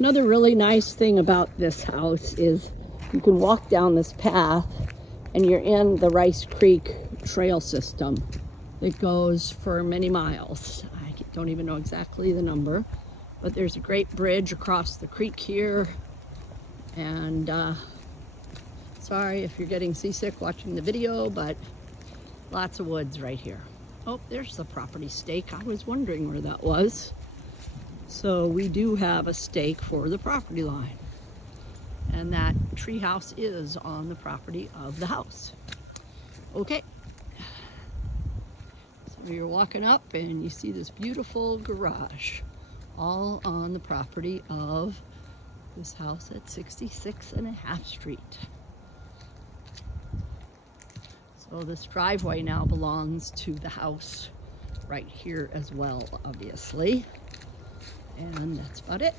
Another really nice thing about this house is you can walk down this path and you're in the Rice Creek trail system that goes for many miles. I don't even know exactly the number, but there's a great bridge across the creek here. And sorry if you're getting seasick watching the video, but lots of woods right here. Oh, there's the property stake. I was wondering where that was. So we do have a stake for the property line. And that tree house is on the property of the house. Okay. So you're walking up and you see this beautiful garage all on the property of this house at 66.5 Street. So this driveway now belongs to the house right here as well, obviously. And that's about it.